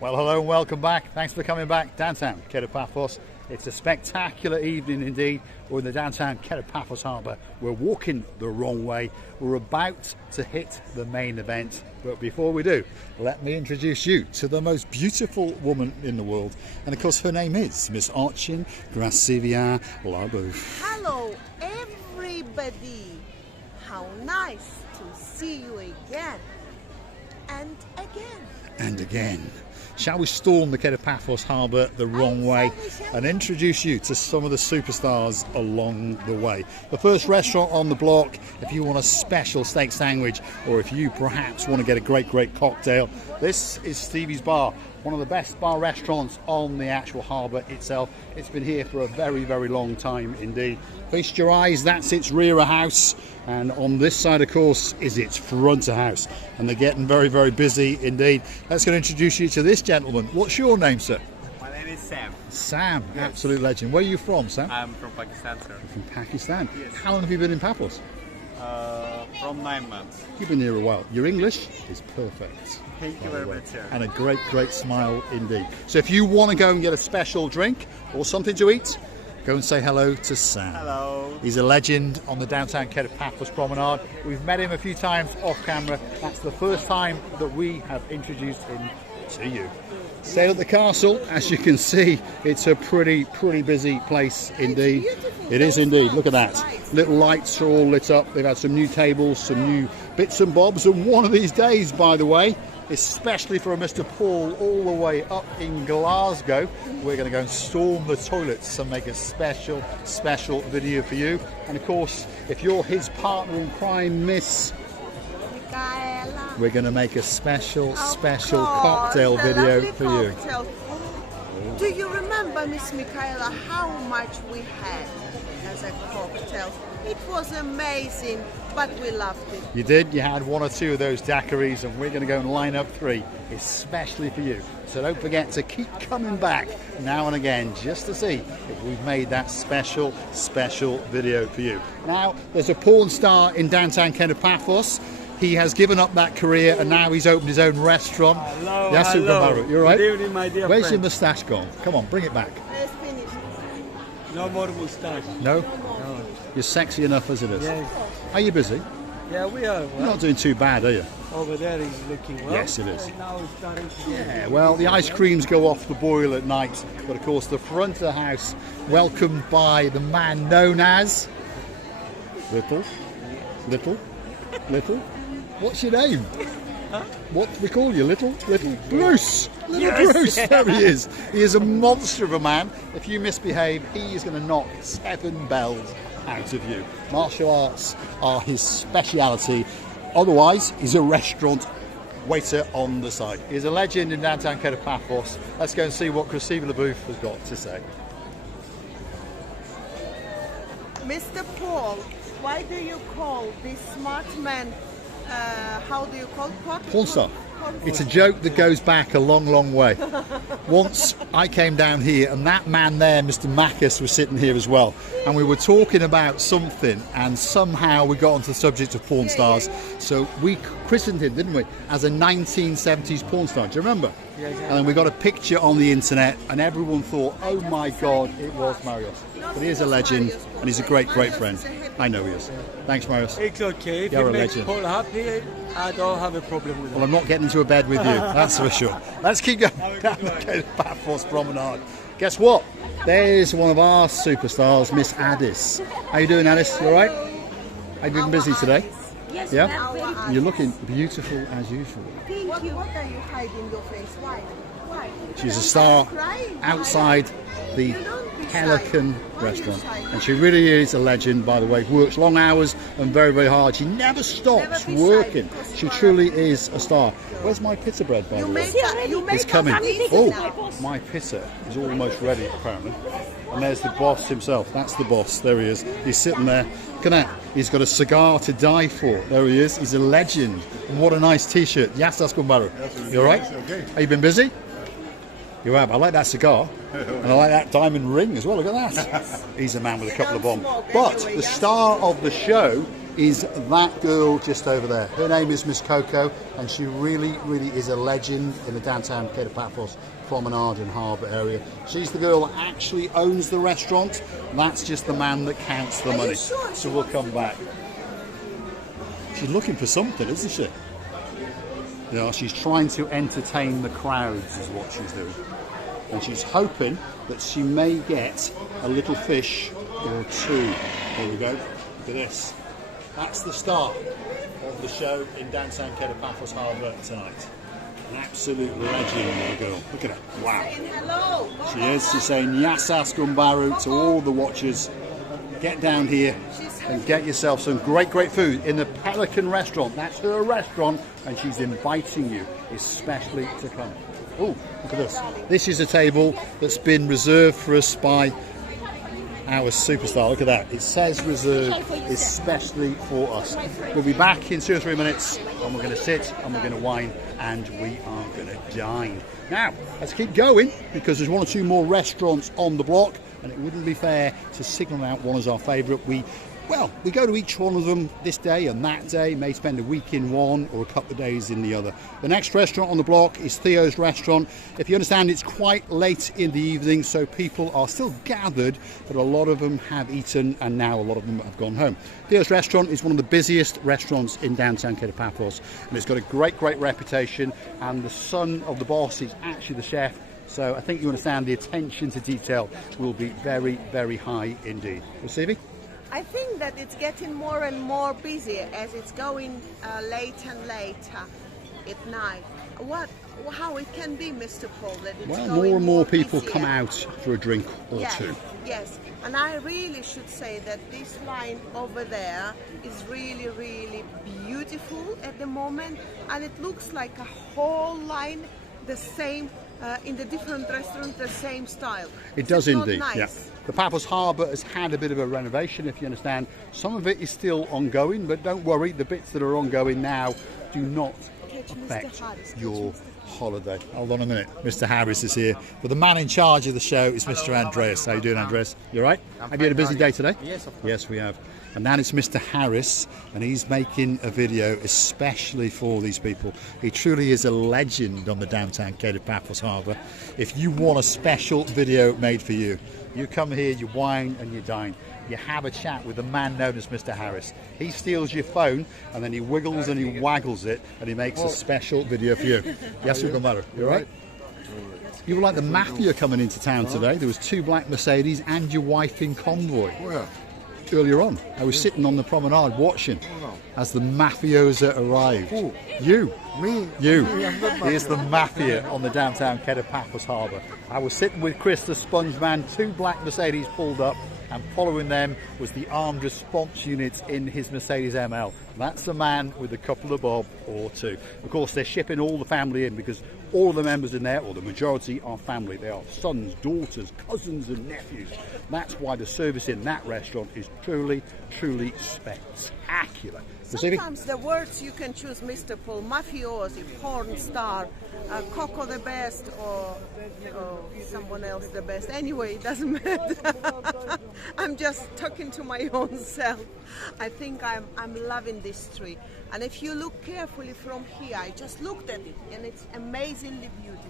Well, hello and welcome back. Thanks for coming back. Downtown Kato Paphos. It's a spectacular evening indeed. We're in the downtown Kato Paphos Harbour. We're walking the wrong way. We're about to hit the main event. But before we do, let me introduce you to the most beautiful woman in the world. And of course, her name is Miss Archin Gracivia Labouf. Hello, everybody. How nice to see you again. And again. And again. Shall we storm the Kato Paphos Harbour the wrong way and introduce you to some of the superstars along the way? The first restaurant on the block, if you want a special steak sandwich or if you perhaps want to get a great cocktail, this is Stevie's Bar, one of the best bar restaurants on the actual harbour itself. It's been here for a very long time indeed. Feast your eyes, that's its rear of house, and on this side of course is its front of house, and they're getting very busy indeed. Let's go and introduce you to this gentleman. What's your name, sir? My name is Sam. Sam, yes. Absolute legend. Where are you from, Sam? I'm from Pakistan, sir. You're from Pakistan? Yes. How long have you been in Paphos? From 9 months. You've been here a while. Your English is perfect. Thank you very much, sir. And a great smile indeed. So if you want to go and get a special drink or something to eat, go and say hello to Sam. Hello. He's a legend on the downtown Kato Paphos promenade. We've met him a few times off camera. That's the first time that we have introduced him to you. Stay at the castle. As you can see, it's a pretty busy place indeed. It is indeed. Look at that. Little lights are all lit up. They've had some new tables, some new bits and bobs. And one of these days, by the way, especially for a Mr. Paul all the way up in Glasgow, we're going to go and storm the toilets and make a special video for you. And of course, if you're his partner in crime, Miss, we're going to make a special cocktail video for you. Do you remember, Miss Michaela, how much we had as a cocktail? It was amazing, but we loved it. You did. You had one or two of those daiquiris, and we're going to go and line up 3, especially for you. So don't forget to keep coming back now and again just to see if we've made that special video for you. Now, there's a porn star in downtown Kato Paphos. He has given up that career and now he's opened his own restaurant. Hello, hello. You're right. Good evening, my dear Where's friend. your moustache gone? Come on, bring it back. Let's finish. No more moustache. No? No. You're sexy enough as it is. Yes. Are you busy? Yeah, we are. You're not doing too bad, are you? Over there is looking well. Yes, it is. And now it's starting to Yeah, well, the ice creams go off the boil at night, but of course the front of the house, welcomed by the man known as Little. What's your name? Huh? What do we call you? Little Bruce. Little Yes. Bruce. There he is. He is a monster of a man. If you misbehave, he is going to knock 7 bells out of you. Martial arts are his speciality. Otherwise, he's a restaurant waiter on the side. He's a legend in downtown Kato Paphos. Let's go and see what Gracivia Labouf has got to say. Mr. Paul, why do you call this smart man, how do you call it? Porn star. It's a joke that goes back a long way. Once I came down here and that man there, Mr. Makis, was sitting here as well, and we were talking about something and somehow we got onto the subject of porn stars. So we christened him, didn't we, as a 1970s porn star. Do you remember? Yes. And then we got a picture on the internet and everyone thought, oh my God, it was Marios. But he is a legend and he's a great friend. I know he is. Thanks, Marios. It's okay. If You're you a make legend. Paul happy, I don't have a problem with Well, it. I'm not getting into a bed with you, that's for sure. Let's keep going down the Paphos promenade. Guess what? There's one of our superstars, Miss Addis. How you doing, Addis? You all right? Are you been busy today? Yes, Yeah? ma'am. You're looking beautiful as usual. What are you hiding your face? Why? She's a star outside the Pelican restaurant. And she really is a legend, by the way. Works long hours and very hard. She never stops working. She truly is a star. Where's my pizza bread, by the way? It's coming. Oh, my pizza is almost ready, apparently. And there's the boss himself. That's the boss. There he is. He's sitting there. Look at that. He's got a cigar to die for. There he is. He's a legend. And what a nice T-shirt. Yes, that's Gumbaru. You all right? Okay. Have you been busy? You have. I like that cigar, and I like that diamond ring as well. Look at that. He's a man with a couple of bombs. But the star of the show is that girl just over there. Her name is Miss Coco, and she really, really is a legend in the downtown Kato Paphos Promenade and Harbour area. She's the girl that actually owns the restaurant. That's just the man that counts the money. So we'll come back. She's looking for something, isn't she? You know, she's trying to entertain the crowds is what she's doing. And she's hoping that she may get a little fish or two. There we go. Look at this. That's the start of the show in downtown Kato Paphos Harbour tonight. An absolute legend of a girl. Look at her. Wow. Hello. She is. She's saying Yasas Gumbaru to all the watchers. Get down here and get yourself some great, great food in the Pelican restaurant. That's her restaurant, and she's inviting you especially to come. Oh, look at this. This is a table that's been reserved for us by our superstar. Look at that. It says reserved especially for us. We'll be back in 2 or 3 minutes, and we're going to sit and we're going to wine and we are going to dine. Now, let's keep going because there's 1 or 2 more restaurants on the block, and it wouldn't be fair to signal out one as our favourite. We go to each one of them this day and that day, may spend a week in one or a couple of days in the other. The next restaurant on the block is Theo's Restaurant. If you understand, it's quite late in the evening, so people are still gathered, but a lot of them have eaten and now a lot of them have gone home. Theo's Restaurant is one of the busiest restaurants in downtown Kato Paphos, and it's got a great, great reputation, and the son of the boss is actually the chef. So I think you understand the attention to detail will be very, very high indeed. Well, Stevie? I think that it's getting more and more busy as it's going late and later at night. How it can be, Mr. Paul, that it's Well, going more and more people busier. come out for a drink or Yes, two. yes, and I really should say that this line over there is really, really beautiful at the moment, and it looks like a whole line the same in the different restaurants, the same style. It does It's not indeed, nice. yeah. The Paphos Harbour has had a bit of a renovation, if you understand. Some of it is still ongoing, but don't worry, the bits that are ongoing now do not affect your holiday. Hold on a minute, Mr. Harris is here. But the man in charge of the show is Mr. Andreas. How you doing, Andreas? You all right? Have you had a busy day today? Yes, of course. Yes, we have. And that is Mr. Harris, and he's making a video especially for these people. He truly is a legend on the downtown Kato Paphos Harbour. If you want a special video made for you, you come here, you wine and you dine. You have a chat with the man known as Mr. Harris. He steals your phone and then he wiggles and he waggles it and he makes a special video for you. Yes, you're matter. You all right? You were like the mafia coming into town today. There was 2 black Mercedes and your wife in convoy. Where? Earlier on, I was sitting on the promenade watching as the mafiosa arrived. Who? You. Me? You. I'm not Here's the mafia on the downtown Kato Paphos Harbour. I was sitting with Chris the Sponge Man, 2 black Mercedes pulled up, and following them was the armed response unit in his Mercedes ML. That's the man with a couple of bob or two. Of course, they're shipping all the family in because all of the members in there, or the majority, are family. They are sons, daughters, cousins and nephews. That's why the service in that restaurant is truly, truly spectacular. Sometimes the words you can choose, Mr. Paul, mafiosi, porn star, Coco the best, or someone else the best. Anyway, it doesn't matter. I'm just talking to my own self. I think I'm loving this tree. And if you look carefully from here, I just looked at it, and it's amazingly beautiful.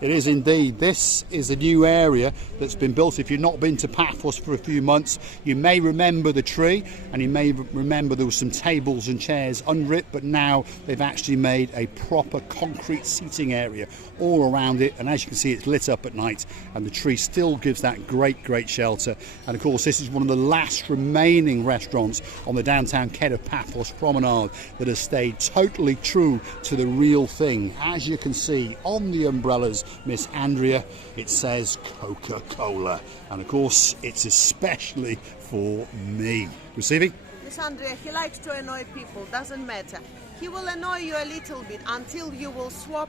It is indeed. This is a new area that's been built. If you've not been to Paphos for a few months, you may remember the tree, and you may remember there were some tables and chairs under it, but now they've actually made a proper concrete seating area all around it, and as you can see, it's lit up at night, and the tree still gives that great, great shelter. And of course, this is one of the last remaining restaurants on the downtown Kato Paphos Promenade that has stayed totally true to the real thing. As you can see on the umbrellas, Miss Andrea, it says Coca-Cola, and of course it's especially for me. Receiving? Miss Andrea, he likes to annoy people, doesn't matter. He will annoy you a little bit until you will swap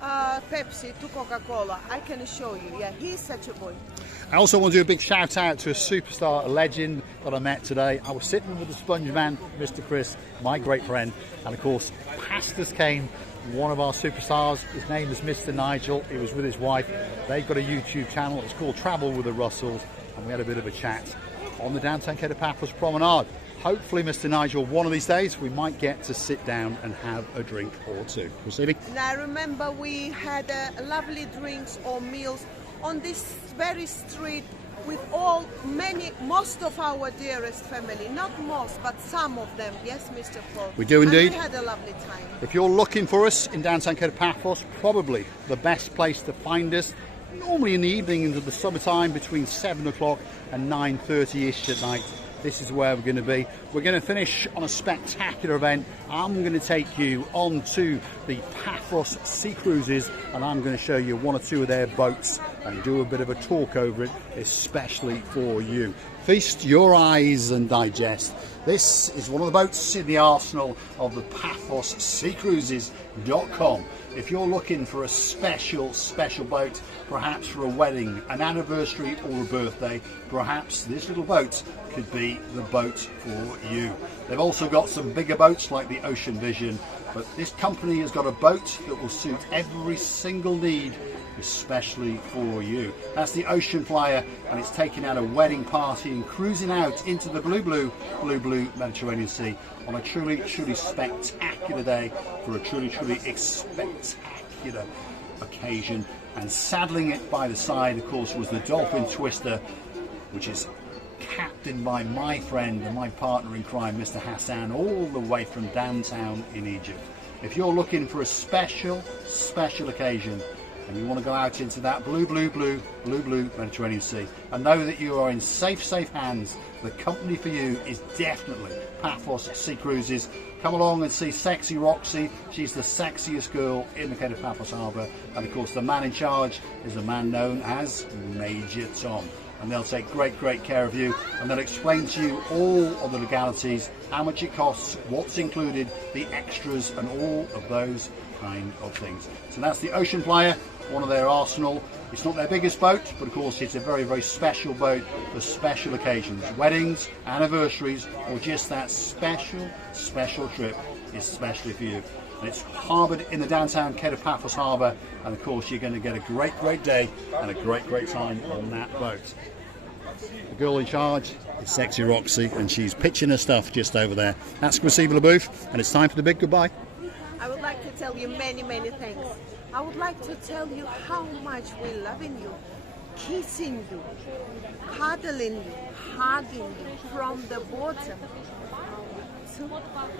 Pepsi to Coca-Cola. I can assure you, yeah, he's such a boy. I also want to do a big shout out to a superstar, a legend that I met today. I was sitting with the Sponge Man, Mr. Chris, my great friend, and of course past us came one of our superstars. His name is Mr. Nigel. He was with his wife. They've got a YouTube channel. It's called Travel with the Russells, and we had a bit of a chat on the downtown Kato Paphos promenade. Hopefully, Mr. Nigel, one of these days we might get to sit down and have a drink or two. Proceeding. Now, remember, we had lovely drinks or meals on this very street with most of our dearest family. Not most, but some of them. Yes, Mr. Paul. We do indeed. And we had a lovely time. If you're looking for us in downtown Kato Paphos, probably the best place to find us. Normally in the evening into the summertime between 7 o'clock and 9:30ish at night. This is where we're going to be. We're going to finish on a spectacular event. I'm going to take you on to the Paphos Sea Cruises, and I'm going to show you one or two of their boats and do a bit of a talk over it, especially for you. Feast your eyes and digest. This is one of the boats in the arsenal of the Paphos Sea Cruises.com. If you're looking for a special boat, perhaps for a wedding, an anniversary or a birthday, perhaps this little boat could be the boat for you. They've also got some bigger boats like the Ocean Vision, but this company has got a boat that will suit every single need, especially for you. That's the Ocean Flyer, and it's taking out a wedding party and cruising out into the blue Mediterranean Sea on a truly spectacular day for a truly spectacular occasion. And saddling it by the side, of course, was the Dolphin Twister, which is captained by my friend and my partner in crime, Mr. Hassan, all the way from downtown in Egypt. If you're looking for a special occasion and you want to go out into that blue Mediterranean Sea and know that you are in safe hands, the company for you is definitely Paphos Sea Cruises. Come along and see sexy Roxy. She's the sexiest girl in the Kato Paphos Harbour, and of course the man in charge is a man known as Major Tom. And they'll take great care of you, and they'll explain to you all of the legalities, how much it costs, what's included, the extras, and all of those kind of things. So that's the Ocean Flyer, one of their arsenal. It's not their biggest boat, but of course it's a very special boat for special occasions, weddings, anniversaries, or just that special trip, especially for you. And it's harboured in the downtown Kato Paphos Harbour, and of course you're going to get a great day and a great time on that boat. The girl in charge is Sexy Roxy, and she's pitching her stuff just over there. That's Receiver LaBouffe, and it's time for the big goodbye. I would like to tell you many thanks. I would like to tell you how much we loving you, kissing you, cuddling you, hugging you from the bottom to hearts.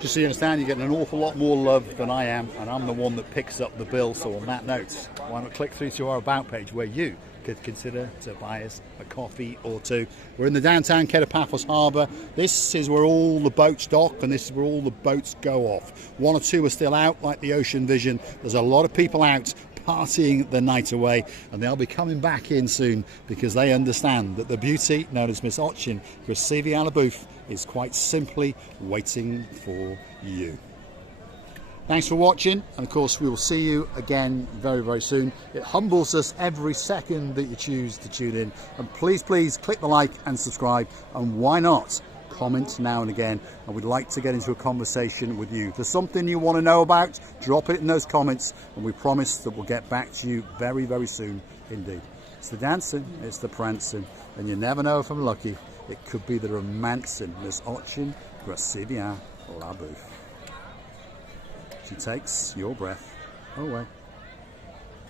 Just so you understand, you're getting an awful lot more love than I am, and I'm the one that picks up the bill. So on that note, why not click through to our About page where you could consider to buy us a coffee or two. We're in the downtown Kato Paphos Harbour. This is where all the boats dock, and this is where all the boats go off. One or two are still out, like the Ocean Vision. There's a lot of people out partying the night away, and they'll be coming back in soon because they understand that the beauty known as Miss Ochin, Receiver LaBouffe, is quite simply waiting for you. Thanks for watching, and of course we will see you again very soon. It humbles us every second that you choose to tune in, and please click the like and subscribe, and why not comment now and again, and we'd like to get into a conversation with you. If there's something you want to know about, drop it in those comments, and we promise that we'll get back to you very soon indeed. It's the dancing, it's the prancing, and you never know if I'm lucky, it could be the romancing Miss Ochin Receiver LaBouffe. She takes your breath away.